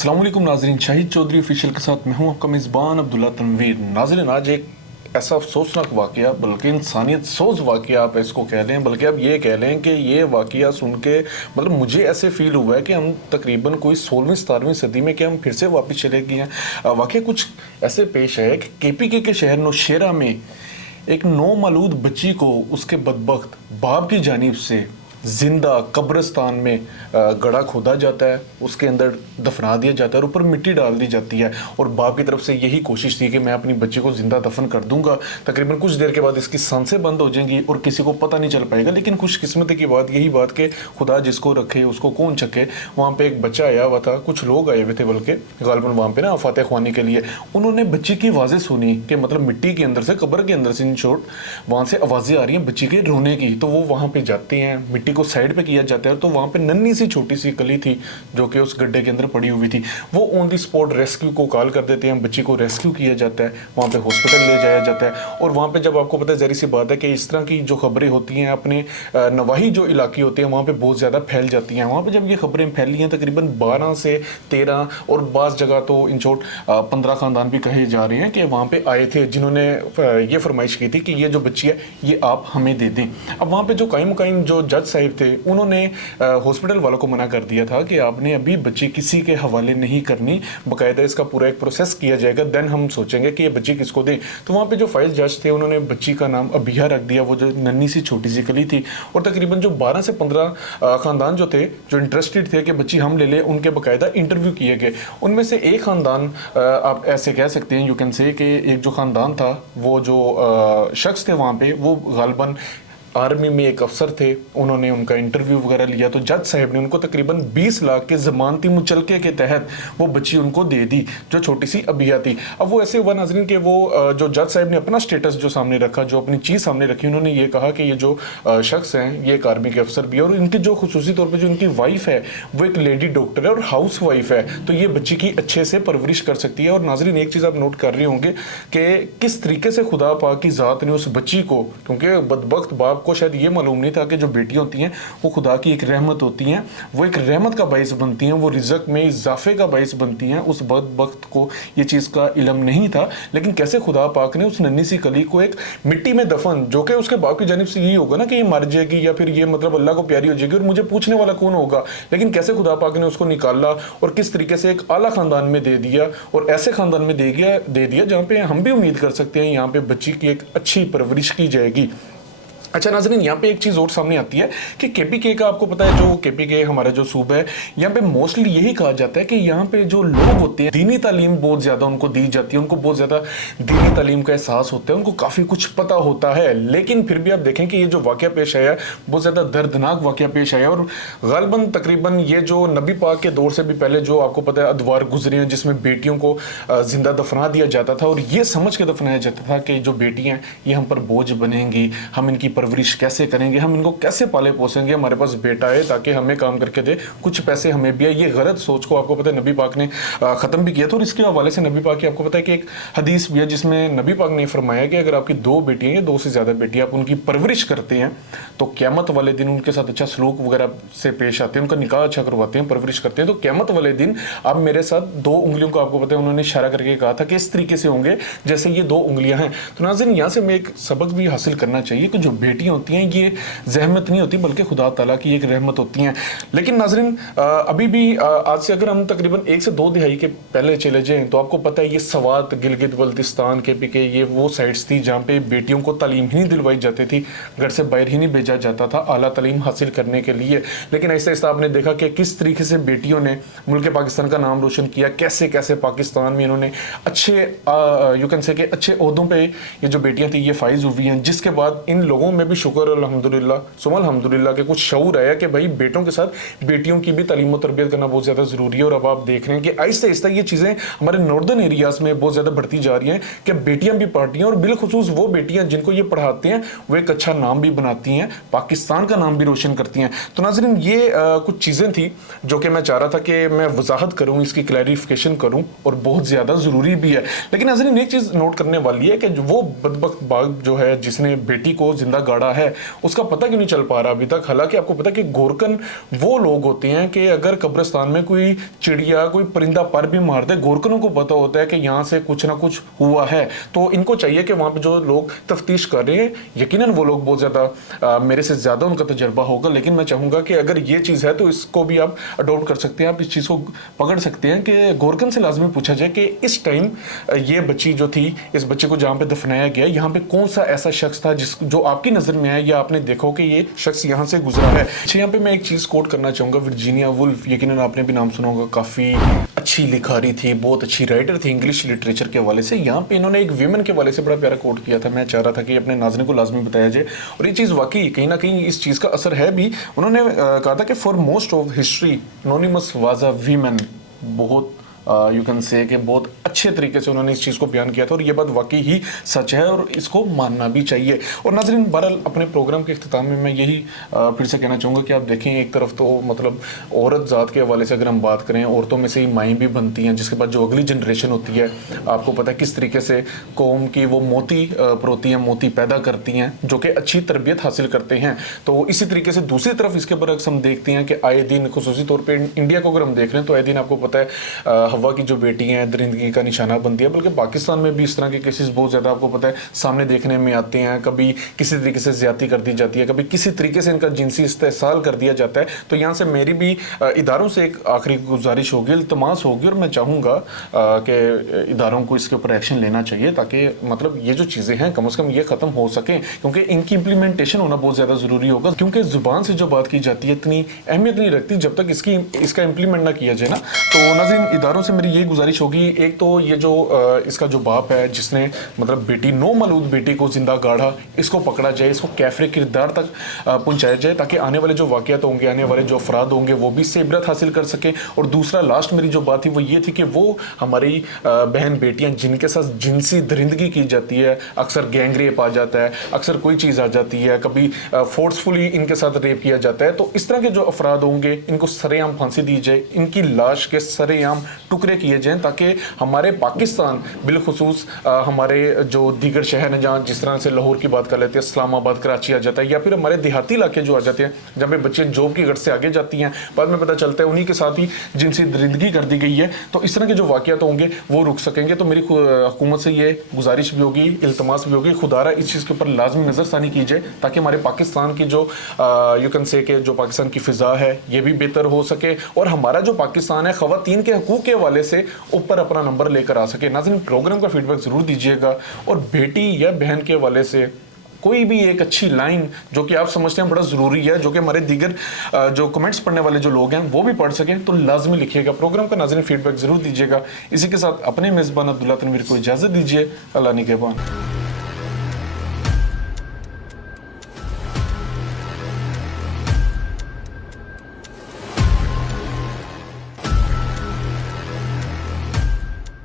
अस्सलाम वालेकुम नाज़रीन, शाहिद चौधरी ऑफिशियल के साथ मैं हूं आपका मेज़बान अब्दुल्ला तनवीर। नाज़रीन, आज एक ऐसा अफसोसनाक वाक़या, बल्कि इंसानियत सोज वाक़या आप इसको कह लें, बल्कि आप ये कह लें कि ये वाक़या सुन के मतलब मुझे ऐसे फ़ील हुआ है कि हम तकरीबन कोई 16वीं-17वीं सदी में क्या हम फिर से वापस चले गए हैं। वाक़या कुछ ऐसे पेश है कि केपीके के शहर नौशेरा में एक नौमौलूद बच्ची को उसके बदबख्त बाप की जानिब से जिंदा कब्रिस्तान में गड्ढा खोदा जाता है, उसके अंदर दफना दिया जाता है और ऊपर मिट्टी डाल दी जाती है। और बाप की तरफ से यही कोशिश थी कि मैं अपनी बच्ची को जिंदा दफन कर दूंगा, तकरीबन कुछ देर के बाद इसकी सांसें बंद हो जाएंगी और किसी को पता नहीं चल पाएगा। लेकिन खुशकिस्मती की बात यही बात कि खुदा जिसको रखे उसको कौन चखे। वहाँ पे एक बच्चा आया हुआ था, कुछ लोग आए हुए थे बल्कि गालिबन वहाँ पे ना फातह ख्वानी के लिए। उन्होंने बच्ची की आवाज़ें सुनी कि मतलब मिट्टी के अंदर से, कब्र के अंदर से इन शॉर्ट, वहाँ से आवाज़ें आ रही हैं बच्ची के रोने की। तो वो वहाँ पे जाते हैं, मिट्टी को साइड पे किया जाता है, तो वहाँ पे नन्ही सी छोटी सी कली थी जो कि उस गड्ढे के अंदर पड़ी हुई थी। वो ऑन द स्पॉट रेस्क्यू को कॉल कर देते हैं, बच्ची को रेस्क्यू किया जाता है, वहाँ पे हॉस्पिटल ले जाया जाता है। और वहाँ पे जब आपको पता है, ज़ाहिर सी बात है कि इस तरह की जो खबरें होती हैं अपने नवाही जो इलाके होते हैं वहाँ पे बहुत ज़्यादा फैल जाती हैं। वहाँ पे जब ये खबरें फैली हैं तकरीबन 12 से 13 और बाज़ जगह तो इन शॉर्ट 15 ख़ानदान भी कहे जा रहे हैं कि वहाँ पे आए थे जिन्होंने ये फरमाइश की थी कि ये जो बच्ची है ये आप हमें दे दें। अब वहाँ पे जो कायम जो जज साहिब थे उन्होंने हॉस्पिटल वालों को मना कर दिया था कि आपने अभी बच्ची किसी के हवाले नहीं करनी, बाकायदा इसका पूरा एक प्रोसेस किया जाएगा, देन हम सोचेंगे कि ये बच्ची किसको दें। तो वहाँ पे जो फाइल जज थे उन्होंने बच्ची का नाम अबिया रख दिया, वो जो नन्ही सी छोटी सी कली थी। और तकरीबन जो 12 से 15 ख़ानदान जो थे, जो इंटरेस्टेड थे कि बच्ची हम ले लें, उनके बाकायदा इंटरव्यू किए गए। उनमें से एक ख़ानदान, आप ऐसे कह सकते हैं, यू कैन से कि एक जो ख़ानदान था, वो जो शख्स थे वहाँ पे, वो गालिबन आर्मी में एक अफसर थे। उन्होंने उनका इंटरव्यू वगैरह लिया तो जज साहब ने उनको तकरीबन 20 लाख के ज़मानती मुचलके के तहत वो बच्ची उनको दे दी, जो छोटी सी अबिया थी। अब वो ऐसे हुआ नाज़रीन कि वो जो जज साहब ने अपना स्टेटस जो सामने रखा, जो अपनी चीज़ सामने रखी, उन्होंने ये कहा कि ये जो शख्स हैं ये एक आर्मी के अफसर भी है और इनकी जो खुसूसी तौर पर जो इनकी वाइफ है वो एक लेडी डॉक्टर है और हाउस वाइफ है, तो ये बच्ची की अच्छे से परवरिश कर सकती है। और नाज़रीन एक चीज़ आप नोट कर रहे होंगे कि किस तरीके से खुदा पाक की ज़ात ने उस बच्ची को, क्योंकि बदबख्त बाप को शायद ये मालूम नहीं था कि जो बेटियां होती हैं वो खुदा की एक रहमत होती हैं, वो एक रहमत का बाइस बनती हैं, वो रिज़्क में इजाफे का बाइस बनती हैं। उस बदबख्त को ये चीज़ का इल्म नहीं था, लेकिन कैसे खुदा पाक ने उस नन्ही सी कली को एक मिट्टी में दफन, जो कि उसके बाप की जानिब से यही होगा ना कि ये मर जाएगी या फिर ये मतलब अल्लाह को प्यारी हो जाएगी और मुझे पूछने वाला कौन होगा, लेकिन कैसे खुदा पाक ने उसको निकाला और किस तरीके से एक आला ख़ानदान में दे दिया और ऐसे ख़ानदान में दे दिया जहाँ पे हम भी उम्मीद कर सकते हैं यहाँ पे बच्ची की एक अच्छी परवरिश की जाएगी। अच्छा नाज़रीन, यहाँ पे एक चीज़ और सामने आती है कि केपीके का आपको पता है, जो केपीके हमारा जो सूबा है, यहाँ पे मोस्टली यही कहा जाता है कि यहाँ पे जो लोग होते हैं दीनी तालीम बहुत ज़्यादा उनको दी जाती है, उनको बहुत ज़्यादा दीनी तालीम का एहसास होता है, उनको काफ़ी कुछ पता होता है। लेकिन फिर भी आप देखें कि ये जो वाक़या पेश आया बहुत ज़्यादा दर्दनाक वाक़या पेश आया और गालिबन तकरीबन ये जो नबी पाक के दौर से भी पहले जो आपको पता है अदवार गुजरे हैं जिसमें बेटियों को जिंदा दफना दिया जाता था और ये समझ के दफनाया जाता था कि जो बेटियाँ ये हम पर बोझ बनेंगी, हम इनकी परवरिश कैसे करेंगे, हम इनको कैसे पाले पोसेंगे, हमारे पास बेटा है ताकि हमें काम करके दे, कुछ पैसे हमें भी है। ये गलत सोच को आपको पता है नबी पाक ने ख़त्म भी किया था। और इसके हवाले से नबी पाक की आपको पता है कि एक हदीस भी है जिसमें नबी पाक ने फरमाया कि अगर आपकी 2 बेटियां या 2 से ज़्यादा बेटियां आप उनकी परवरिश करते हैं तो क़यामत वाले दिन उनके साथ अच्छा सलूक वगैरह से पेश आते हैं, उनका निकाह अच्छा करवाते हैं, परवरिश करते हैं, तो क़यामत वाले दिन आप मेरे साथ 2 उंगलियों को, आपको पता है उन्होंने इशारा करके कहा था कि इस तरीके से होंगे जैसे ये 2 उंगलियां हैं। तो नाज़रीन यहाँ से हमें एक सबक भी हासिल करना चाहिए कि जो बेटियां होती हैं ये जहमत नहीं होती बल्कि खुदा ताला की एक रहमत होती हैं। लेकिन नाज़रीन अभी भी आज से अगर हम तकरीबन 1 से 2 दहाई के पहले चले जाएं तो आपको पता है ये सवात, गिलगित बल्तिस्तान, केपीके, ये वो साइट्स थी जहाँ पे बेटियों को तालीम ही नहीं दिलवाई जाती थी, घर से बाहर ही नहीं भेजा जाता था आला तालीम हासिल करने के लिए। लेकिन ऐसे ऐसा आपने देखा कि किस तरीके से बेटियों ने मुल्क पाकिस्तान का नाम रोशन किया, कैसे कैसे पाकिस्तान में इन्होंने अच्छे यू कैन से कि अच्छे ओहदों पे ये जो बेटियां थी ये फाइज हुई हैं, जिसके बाद इन लोगों में भी शुक्र अल्हम्दुलिल्लाह सुबह अल्हम्दुलिल्लाह के कुछ शऊर आया कि भाई बेटों के साथ बेटियों की भी तालीम और तरबियत करना बहुत ज़्यादा ज़रूरी है। और अब आप देख रहे हैं कि आहिस्ता आहिस्ता ये चीज़ें हमारे नॉर्दर्न एरियाज़ में बहुत ज़्यादा बढ़ती जा रही हैं कि बेटियां भी पढ़ती हैं और बिलखुसूस वो बेटियां जिनको ये पढ़ाते हैं वो एक अच्छा नाम भी बनाती हैं, पाकिस्तान का नाम भी रोशन करती हैं। तो नाज़रीन ये कुछ चीज़ें थी जो कि मैं चाह रहा था कि मैं वजाहत करूँ, इसकी क्लैरिफिकेशन करूँ और बहुत ज़्यादा ज़रूरी भी है। लेकिन नाज़रीन एक चीज़ नोट करने वाली है कि वो बदबख्त बाप जो है जिसने बेटी को जिंदा गाड़ा है उसका पता क्यों नहीं चल पा रहा अभी तक। हालांकि आपको पता कि गोरकन वो लोग होते हैं कि अगर कब्रिस्तान में कोई चिड़िया कोई परिंदा पर भी मार दे, गोरकनों को पता होता है कि यहाँ से कुछ ना कुछ हुआ है। तो इनको चाहिए कि वहां पे जो लोग तफ्तीश कर रहे हैं, यकीनन वो लोग बहुत ज्यादा मेरे से ज्यादा उनका तजर्बा होगा, लेकिन मैं चाहूंगा कि अगर ये चीज है तो इसको भी आप अडॉप्ट कर सकते हैं, आप इस चीज को पकड़ सकते हैं कि गोरकन से लाजमी पूछा जाए कि इस टाइम ये बच्ची जो थी, इस बच्चे को जहां पे दफनाया गया, यहाँ पे कौन सा ऐसा शख्स था जिस जो आपकी नजर में आया या आपने देखा हो कि ये शख्स यहाँ से गुजरा है। अच्छा, यहाँ पे मैं एक चीज कोट करना चाहूंगा, वर्जीनिया वुल्फ, यकीनन आपने भी नाम सुना होगा, काफी अच्छी लिखारी थी, बहुत अच्छी राइटर थी इंग्लिश लिटरेचर के हवाले से। यहाँ पे इन्होंने एक वीमेन के हवाले से बड़ा प्यारा कोट किया था, मैं चाह रहा था कि अपने नाज़रीन को लाजमी बताया जाए, और ये चीज़ वाकई कहीं ना कहीं इस चीज़ का असर है भी। उन्होंने कहा था कि for most of history anonymous was a women. बहुत यू कैन से कि बहुत अच्छे तरीके से उन्होंने इस चीज़ को बयान किया था, और ये बात वाकई ही सच है और इसको मानना भी चाहिए। और नाज़रीन, बहरहाल अपने प्रोग्राम के इख्तिताम में मैं यही फिर से कहना चाहूँगा कि आप देखें, एक तरफ तो मतलब औरत ज़ात के हवाले से अगर हम बात करें, औरतों में से ही माएँ भी बनती हैं, जिसके बाद जो अगली जनरेशन होती है, आपको पता है किस तरीके से कौम की वो मोती परोती हैं, मोती पैदा करती हैं, जो कि अच्छी तरबियत हासिल करते हैं। तो इसी तरीके से दूसरी तरफ इसके बरक्स हम देखते हैं कि आए दिन, खुसूसी तौर पर इंडिया को अगर हम देख रहे हैं, तो आए दिन आपको पता है हवा की जो बेटी हैं दरिंदगी का निशाना बनती है। बल्कि पाकिस्तान में भी इस तरह के केसेस बहुत ज़्यादा आपको पता है सामने देखने में आते हैं। कभी किसी तरीके से ज्यादती कर दी जाती है, कभी किसी तरीके से इनका जिनसी इस्तेसाल कर दिया जाता है। तो यहाँ से मेरी भी इदारों से एक आखिरी गुजारिश होगी, इल्तमास होगी, और मैं चाहूँगा कि इदारों को इसके ऊपर एक्शन लेना चाहिए, ताकि मतलब ये जो चीज़ें हैं कम से कम ये ख़त्म हो सकें, क्योंकि इनकी इम्प्लीमेंटेशन होना बहुत ज़्यादा ज़रूरी होगा। क्योंकि ज़ुबान से जो बात की जाती है इतनी अहमियत नहीं रखती जब तक इसका इम्प्लीमेंट ना किया जाए ना। तो नाज़रीन, इदारों से मेरी ये गुजारिश होगी, एक तो ये जो इसका जो बाप है जिसने मतलब बेटी, नो मलूद बेटी को जिंदा गाड़ा, इसको पकड़ा जाए, इसको कैफरे किरदार तक पहुंचाया जाए, ताकि आने वाले जो वाक़यात होंगे, आने वाले जो अफराद होंगे, वो भी इससे इबरत हासिल कर सके। और दूसरा, लास्ट मेरी जो बात थी वो ये थी कि वो हमारी बहन बेटियां जिनके साथ जिनसी दरिंदगी की जाती है, अक्सर गैंग रेप आ जाता है, अक्सर कोई चीज़ आ जाती है, कभी फोर्सफुली इनके साथ रेप किया जाता है, तो इस तरह के जो अफराद होंगे इनको सरेआम फांसी दी जाए, इनकी लाश के सरेआम टुकड़े किए जाएं, ताकि हमारे पाकिस्तान, बिलखुसूस हमारे जो दीगर शहर हैं, जहाँ जिस तरह से लाहौर की बात कर लेते हैं, इस्लामाबाद, कराची आ जाता है, या फिर हमारे देहाती इलाके जो आ जाते हैं, जहाँ पे बच्चे जॉब की गर्ज से आगे जाती हैं, बाद में पता चलता है उन्हीं के साथ ही जिनसी दरिंदगी कर दी गई है। तो इस तरह के जो वाक़यात होंगे वो रुक सकेंगे। तो मेरी हुकूमत से ये गुजारिश भी होगी, इल्तमास भी होगी, खुदारा इस चीज़ के ऊपर लाजमी नज़रसानी की जाए, ताकि हमारे पाकिस्तान की जो यू कैन से कि जो पाकिस्तान की फ़िज़ा है ये भी बेहतर हो सके, और हमारा जो पाकिस्तान है ख़वातीन के हकूक़ के हवाले से ऊपर अपना नंबर लेकर आ सके। नाज़रीन, प्रोग्राम का फीडबैक ज़रूर दीजिएगा, और बेटी या बहन के हवाले से कोई भी एक अच्छी लाइन जो कि आप समझते हैं बड़ा ज़रूरी है, जो कि हमारे दीगर जो कमेंट्स पढ़ने वाले जो लोग हैं वो भी पढ़ सकें, तो लाजमी लिखिएगा। प्रोग्राम का नाज़रीन फीडबैक ज़रूर दीजिएगा। इसी के साथ अपने मेज़बान अब्दुल्ला तनवीर को इजाज़त दीजिए। अल्लाह निगहबान।